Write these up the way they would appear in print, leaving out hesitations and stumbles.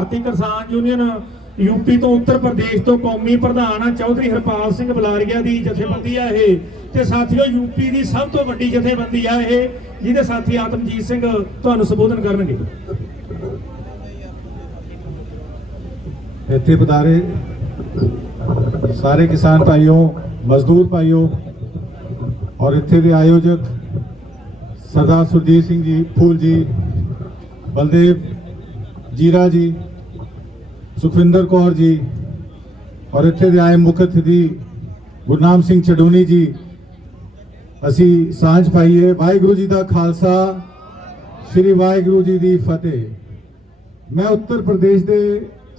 ਭਾਰਤੀ ਕਿਸਾਨ union UP तो उत्तर प्रदेश तो कौमी प्रधान चौधरी हरपाल सिंह बलारिया की जथेबंदी है ये ते साथियों यूपी की सब तो वड्डी जथेबंदी है ये जिहदे साथी आतमजीत सिंह तुहानूं संबोधन करनगे। इत्थे पधारे सारे किसान भाइयों, मजदूर भाइयों और इत्थे दे आयोजक सरदार सुरजीत सिंह जी, फूल जी, बलदेव जीरा जी, सुखविंदर कौर जी और इत्थे दे आए मुख अतिथि गुरनाम सिंह चडूनी जी, असी सांझ पाईए। वाहिगुरू जी का खालसा, श्री वाहिगुरू जी की फतेह। मैं उत्तर प्रदेश के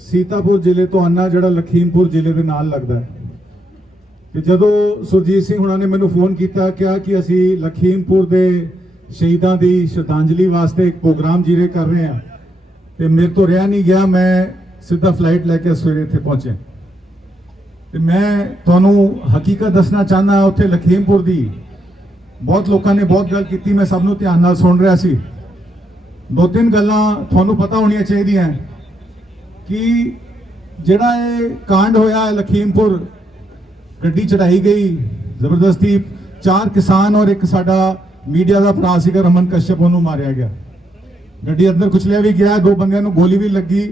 सीतापुर जिले तो आना, जिहड़ा लखीमपुर जिले के नाल लगता है। कि जदों सुरजीत सिंह हुणां ने मैनूं फोन किया क्या कि असी लखीमपुर के शहीदों की श्रद्धांजलि वास्ते एक प्रोग्राम जीरे कर रहे हैं, तो मेरे तो रहा नहीं गया, मैं सीधा फ्लाइट लैके सवेरे इत्थे पहुंचे। तो मैं तुहानूं हकीकत दसना चाहना, उत्थे लखीमपुर की बहुत लोगों ने बहुत गल की, मैं सबनों ध्यान नाल सुन रहा सी। दो तीन गल्लां तुहानूं पता होणियां चाहीदियां कि जिहड़ा ये कांड होया है लखीमपुर, गड्डी चढ़ाई गई जबरदस्ती, 4 किसान और एक साडा मीडिया का भरा सीगा रमन कश्यप, उन्होंने मारिया गया। गड्डी अंदर कुचलिया भी गया, 2 बंदियां नूं गोली भी लगी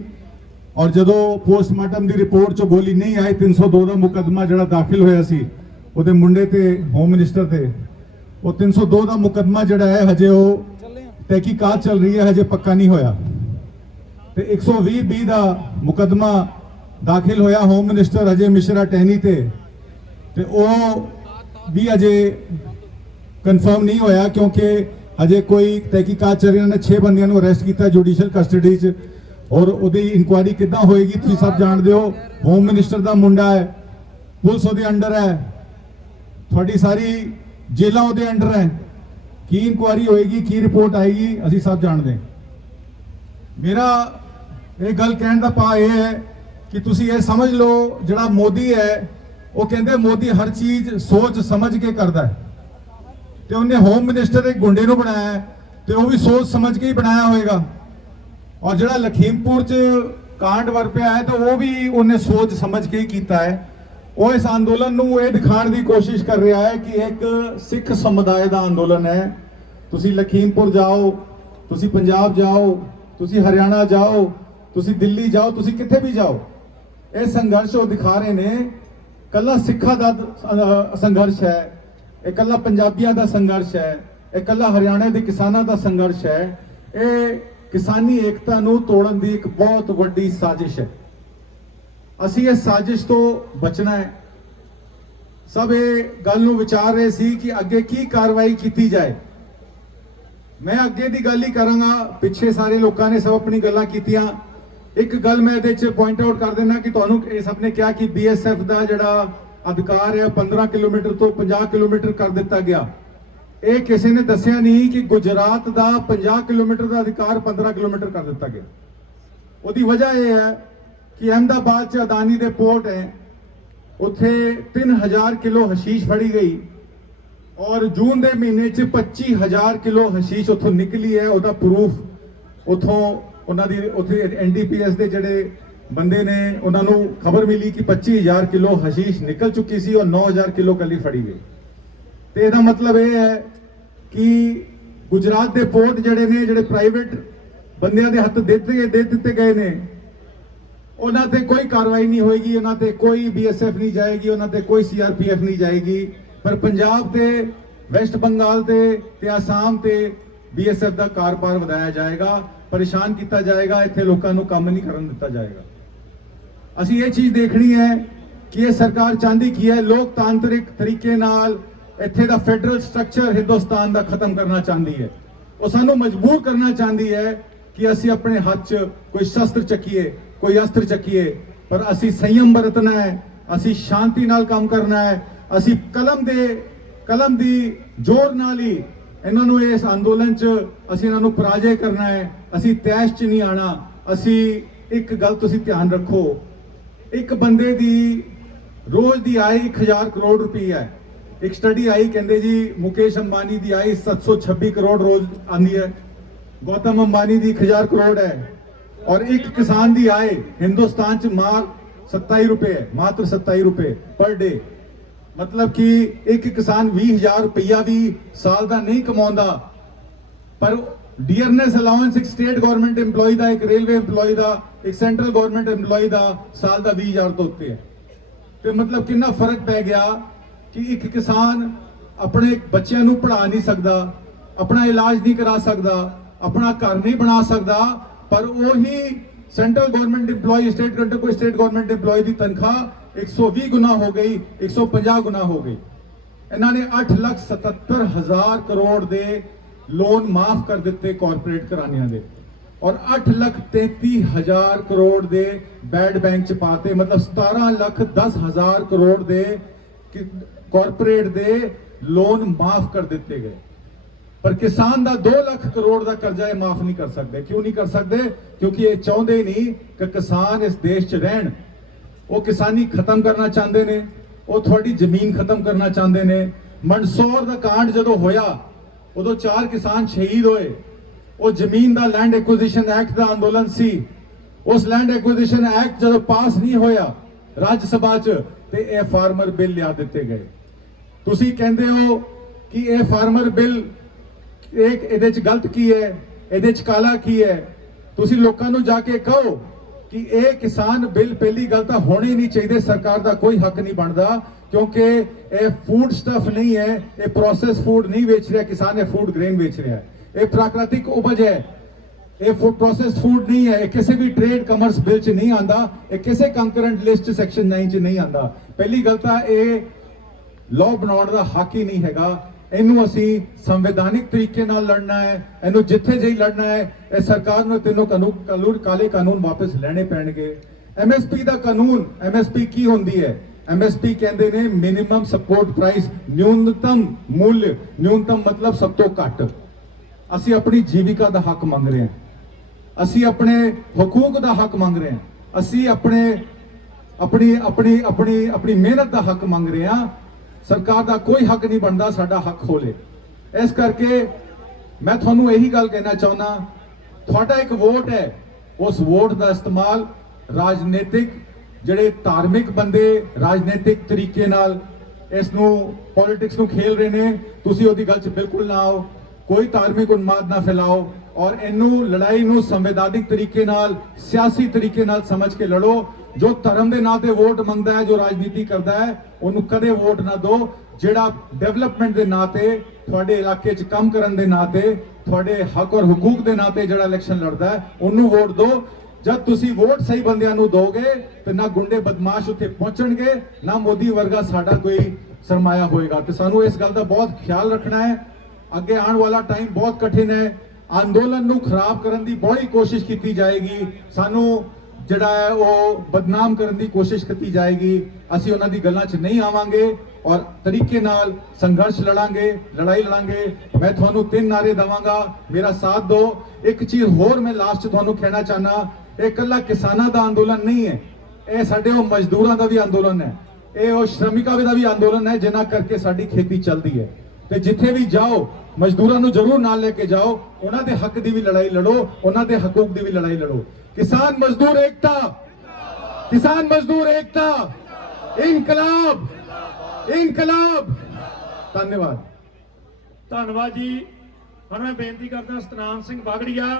और जदों पोस्टमार्टम की रिपोर्ट चो गोली नहीं आई, 302 का मुकदमा जिहड़ा दाखिल होया सी उहदे मुंडे ते होम मिनिस्टर ते, वो 302 का मुकदमा जिहड़ा है हजे वो तहकीकात चल रही है, हजे पक्का नहीं होया। ते 120 का मुकदमा दाखिल होया होम मिनिस्टर अजय मिश्रा टहनी ते वो भी अजे कन्फर्म नहीं होया, क्योंकि अजे कोई तहकीकात चल रही। उन्होंने 6 बंदियों को अरेस्ट किया जुडिशल कस्टडी च, और उहदी इंक्वायरी किद्दां होएगी तुसीं सब जानदे हो। होम मिनिस्टर का मुंडा है, पुलिस उहदे अंडर है, थोड़ी सारी जेलां उहदे अंडर है, की इंक्वायरी होएगी, की रिपोर्ट आएगी, असीं सब जानते हैं। मेरा ये गल कहने का भाव यह है कि तुसीं ये समझ लो, जिहड़ा मोदी है वो कहते मोदी हर चीज सोच समझ के करता है, तो उन्हें होम मिनिस्टर एक गुंडे को बनाया है, तो वो भी सोच समझ के ही बनाया होएगा। और जिहड़ा लखीमपुर च कांड वरपिया है, तो वो भी उन्हें सोच समझ के ही किया है। वो इस आंदोलन नूं ये दिखाने की कोशिश कर रहा है कि एक सिख समुदाय का आंदोलन है। तुसीं लखीमपुर जाओ, तुसीं पंजाब जाओ, तुसीं हरियाणा जाओ, तुसीं दिल्ली जाओ, तुसीं किथे भी जाओ, ये संघर्ष वो दिखा रहे ने कला सिखा का संघर्ष है, एक कला पंजाबियों का संघर्ष है, एक कला हरियाणा के किसानों का संघर्ष है। ये किसानी एकता नूं तोड़न की एक बहुत वड्डी साजिश है। असी इस साजिश तो बचना है। सब ये गल नूं विचार रहे सी कि अगे की कार्रवाई की जाए। मैं अगे की गल ही करांगा, पिछे सारे लोगों ने सब अपनी गल्लां कीतियां। एक गल मैं इहदे पॉइंट आउट कर देना कि तुहानूं ये सबने कहा कि BSF का जिहड़ा अधिकार है 15 किलोमीटर तो 50 किलोमीटर कर दिता गया। ये किसी ने दसिया नहीं कि गुजरात का 50 किलोमीटर का अधिकार 15 किलोमीटर कर दिता गया। उसकी वजह यह है कि अहमदाबाद च अदानी दे पोर्ट है, उत्थे 3000 किलो हशीश फड़ी गई और जून के महीने 25,000 किलो हशीश उतों निकली है। उसका प्रूफ उतों NDPS के जड़े बंदे ने उन्होंने खबर मिली कि 25,000 किलो हशीश निकल चुकी सी और 9,000 किलो कली फड़ी गई। तो यह मतलब यह है कि गुजरात के पोर्ट जड़े ने जड़े प्राइवेट बंदियां के हथ दे दिते गए ने, उन्होंने कोई कार्रवाई नहीं होगी, उन्होंने कोई BSF नहीं जाएगी, उन्होंने कोई CRPF नहीं जाएगी। पर पंजाब ते वेस्ट बंगाल ते आसाम ते BSF का कारभार वधाया जाएगा, परेशान किया जाएगा, इत्थे लोगों को काम नहीं करन दिता जाएगा। असी ये चीज देखनी है कि ये सरकार चाहती की है, लोकतांत्रिक तरीके नाल इत्थे दा फेडरल स्ट्रक्चर हिंदुस्तान का खत्म करना चाहती है। वो सानू मजबूर करना चाहती है कि असी अपने हाथ च कोई शस्त्र चकीए, कोई अस्त्र चकीए, पर असी संयम बरतना है, असी शांति नाल काम करना है, असी कलम दी जोर नाल ही इन्हों इस आंदोलन च असी इन्हों पराजय करना है। असी तैश च नहीं आना। असी एक गल तुसी ध्यान रखो, एक बंदे दी रोज दी आय 1000 करोड़ रुपया है। एक स्टडी आई, कहते जी मुकेश अंबानी की आय 726 करोड़ रोज आती है, गौतम अंबानी की 1000 करोड़ है, और एक किसान की आय हिंदुस्तान च ₹27 है, मात्र ₹27 पर डे। मतलब कि एक किसान 20,000 रुपया भी साल का नहीं कमाਉਂਦਾ, पर डियरनेस अलाउंस एक स्टेट गवर्नमेंट एम्पलॉय का, एक रेलवे एम्पलॉय का, एक सेंट्रल गवर्नमेंट एम्पलॉय का साल का 20,000 तो उत्ते है। तो मतलब कितना फर्क पै गया कि एक किसान अपने बच्चों को पढ़ा नहीं सकता, अपना इलाज नहीं करा सकता, अपना घर नहीं बना सकता, पर वही central government employ state government employ की तनख्वाह 120 गुना हो गई, 150 गुना हो गई। इन्होंने 8,77,000 करोड़ के लोन माफ कर दिते कॉरपोरेट घरानियां दे, और 8,33,000 करोड़ के बैड बैंक च पाते। मतलब 17,10,000 करोड़ के कॉरपोरेट के लोन माफ कर दिते गए, पर किसान का 2 लाख करोड़ का कर्जा ये माफ नहीं कर सकते। क्यों नहीं कर सकते? क्योंकि ये चाहते ही नहीं कि किसान इस देश च रहन। वो किसानी खत्म करना चाहते ने, वो थोड़ी जमीन खत्म करना चाहते ने। मंदसौर का कांड जो होया उदों 4 किसान शहीद होए। वो जमीन का लैंड एक्विजिशन एक्ट का अंदोलन सी। उस लैंड एक्विजिशन एक्ट जो पास नहीं होया राज्य सभा च, ते ये फार्मर बिल लिया दिते गए। तुसी कहते हो कि ये फार्मर बिल एक ਇਹਦੇ ਚ ਗਲਤ ਕੀ ਹੈ, ਇਹਦੇ ਚ ਕਾਲਾ ਕੀ ਹੈ। ਤੁਸੀਂ ਲੋਕਾਂ ਨੂੰ ਜਾ ਕੇ ਕਹੋ ਕਿ ਇਹ ਕਿਸਾਨ ਬਿੱਲ ਪਹਿਲੀ ਗੱਲ ਤਾਂ ਹੋਣੇ ਨਹੀਂ ਚਾਹੀਦੇ। ਸਰਕਾਰ ਦਾ ਕੋਈ ਹੱਕ ਨਹੀਂ ਬਣਦਾ, ਕਿਉਂਕਿ ਇਹ ਫੂਡ ਸਟਫ ਨਹੀਂ ਹੈ, ਇਹ ਪ੍ਰੋਸੈਸ ਫੂਡ ਨਹੀਂ ਵੇਚ ਰਿਹਾ ਕਿਸਾਨ, ਇਹ ਫੂਡ ਗ੍ਰੇਨ ਵੇਚ ਰਿਹਾ ਹੈ। ਇਹ ਪ੍ਰਾਕ੍ਰਿਤਿਕ ਉਪਜ ਹੈ, ਇਹ ਫੂਡ ਪ੍ਰੋਸੈਸ ਫੂਡ ਨਹੀਂ ਹੈ। ਇਹ ਕਿਸੇ ਵੀ ਟ੍ਰੇਡ ਕਮਰਸ ਬਿੱਲ ਚ ਨਹੀਂ ਆਂਦਾ, ਇਹ ਕਿਸੇ ਕੰਕਰੈਂਟ ਲਿਸਟ ਸੈਕਸ਼ਨ 9 ਚ ਨਹੀਂ ਆਂਦਾ। ਪਹਿਲੀ ਗੱਲ ਤਾਂ ਇਹ ਲਾਅ ਬਣਾਉਣ ਦਾ ਹੱਕ ਹੀ ਨਹੀਂ ਹੈਗਾ। ਇਹਨੂੰ ਅਸੀਂ ਸੰਵਿਧਾਨਿਕ ਤਰੀਕੇ ਨਾਲ ਲੜਨਾ ਹੈ, ਇਹਨੂੰ ਜਿੱਥੇ ਜਿਹੀ ਲੜਨਾ ਹੈ। ਇਹ ਸਰਕਾਰ ਨੂੰ ਤਿੰਨੋਂ ਕਾਲੇ ਕਾਨੂੰਨ ਵਾਪਸ ਲੈਣੇ ਪੈਣਗੇ। ਐਮਐਸਪੀ ਦਾ ਕਾਨੂੰਨ, ਐਮਐਸਪੀ ਕੀ ਹੁੰਦੀ ਹੈ? ਐਮਐਸਪੀ ਕਹਿੰਦੇ ਨੇ ਮਿਨੀਮਮ ਸਪੋਰਟ ਪ੍ਰਾਈਸ, ਨਿਊਨਤਮ ਮੁੱਲ। ਨਿਊਨਤਮ ਮਤਲਬ ਸਭ ਤੋਂ ਘੱਟ। ਅਸੀਂ ਆਪਣੀ ਜੀਵਿਕਾ ਦਾ ਹੱਕ ਮੰਗ ਰਹੇ ਹਾਂ, ਅਸੀਂ ਆਪਣੇ ਹਕੂਕ ਦਾ ਹੱਕ ਮੰਗ ਰਹੇ ਹਾਂ, ਅਸੀਂ ਆਪਣੀ ਮਿਹਨਤ ਦਾ ਹੱਕ ਮੰਗ ਰਹੇ ਹਾਂ। सरकार का कोई हक नहीं बनता साडा हक खोले। इस करके मैं थोनू यही गल कहना चाहना, थोड़ा एक वोट है, उस वोट का इस्तेमाल राजनीतिक जिहड़े धार्मिक बंदे राजनीतिक तरीके नाल इसनू पॉलिटिक्स नू खेल रहे ने, तुसी उहदी गल च बिल्कुल ना आओ। कोई धार्मिक उन्माद ना फैलाओ, और इनू लड़ाई नू संवैधानिक तरीके नाल, सियासी तरीके नाल समझ के लड़ो। जो धर्म के नां ते वोट मंगता है, जो राजनीति करता है, उन्होंने कदे वोट ना दो। जिहड़ा डेवलपमेंट के नां ते तुहाडे इलाके च काम करन दे नां ते तुहाडे हक और हुकूक के नां ते जिहड़ा इलेक्शन लड़दा है, उन्होंने वोट दो। जब तुसी वोट सही बंदियां नू दोगे तो ना गुंडे बदमाश उत्थे पहुंचणगे, ना मोदी वर्गा साडा कोई सरमाया होएगा। तो सानू इस गल दा बहुत ख्याल रखना है। अगे आने वाला टाइम बहुत कठिन है। अंदोलन नू खराब करन दी बड़ी कोशिश की जाएगी, सानू ਜਿਹੜਾ ਹੈ ਉਹ ਬਦਨਾਮ ਕਰਨ ਦੀ ਕੋਸ਼ਿਸ਼ ਕੀਤੀ ਜਾਏਗੀ। ਅਸੀਂ ਉਹਨਾਂ ਦੀ ਗੱਲਾਂ 'ਚ ਨਹੀਂ ਆਵਾਂਗੇ, ਔਰ ਤਰੀਕੇ ਨਾਲ ਸੰਘਰਸ਼ ਲੜਾਂਗੇ, ਲੜਾਈ ਲੜਾਂਗੇ। ਮੈਂ ਤੁਹਾਨੂੰ 3 ਨਾਰੇ ਦਵਾਂਗਾ, ਮੇਰਾ ਸਾਥ ਦਿਓ। ਇੱਕ ਚੀਜ਼ ਹੋਰ ਮੈਂ ਲਾਸਟ 'ਚ ਤੁਹਾਨੂੰ ਕਹਿਣਾ ਚਾਹਨਾ, ਇਹ ਇਕੱਲਾ ਕਿਸਾਨਾਂ ਦਾ ਅੰਦੋਲਨ ਨਹੀਂ ਹੈ, ਇਹ ਸਾਡੇ ਉਹ ਮਜ਼ਦੂਰਾਂ ਦਾ ਵੀ ਅੰਦੋਲਨ ਹੈ, ਇਹ ਉਹ ਸ਼੍ਰਮਿਕਾਂ ਦਾ ਵੀ ਅੰਦੋਲਨ ਹੈ, ਜਿਨ੍ਹਾਂ ਕਰਕੇ ਸਾਡੀ ਖੇਤੀ ਚੱਲਦੀ ਹੈ। ਤੇ ਜਿੱਥੇ ਵੀ ਜਾਓ ਮਜ਼ਦੂਰਾਂ ਨੂੰ ਜ਼ਰੂਰ ਨਾਲ ਲੈ ਕੇ ਜਾਓ, ਉਹਨਾਂ ਦੇ ਹੱਕ ਦੀ ਵੀ ਲੜਾਈ ਲੜੋ, ਉਹਨਾਂ ਦੇ ਹਕੂਕ ਦੀ ਵੀ ਲੜਾਈ ਲੜੋ। किसान मजदूर एकता, किसान मजदूर एकता, इनकलाब, इनकलाब। धन्यवाद। ਧੰਨਵਾਦ ਜੀ। ਹੁਣ ਮੈਂ ਬੇਨਤੀ ਕਰਦਾ ਸਤਨਾਮ ਸਿੰਘ ਬਾਗੜੀਆ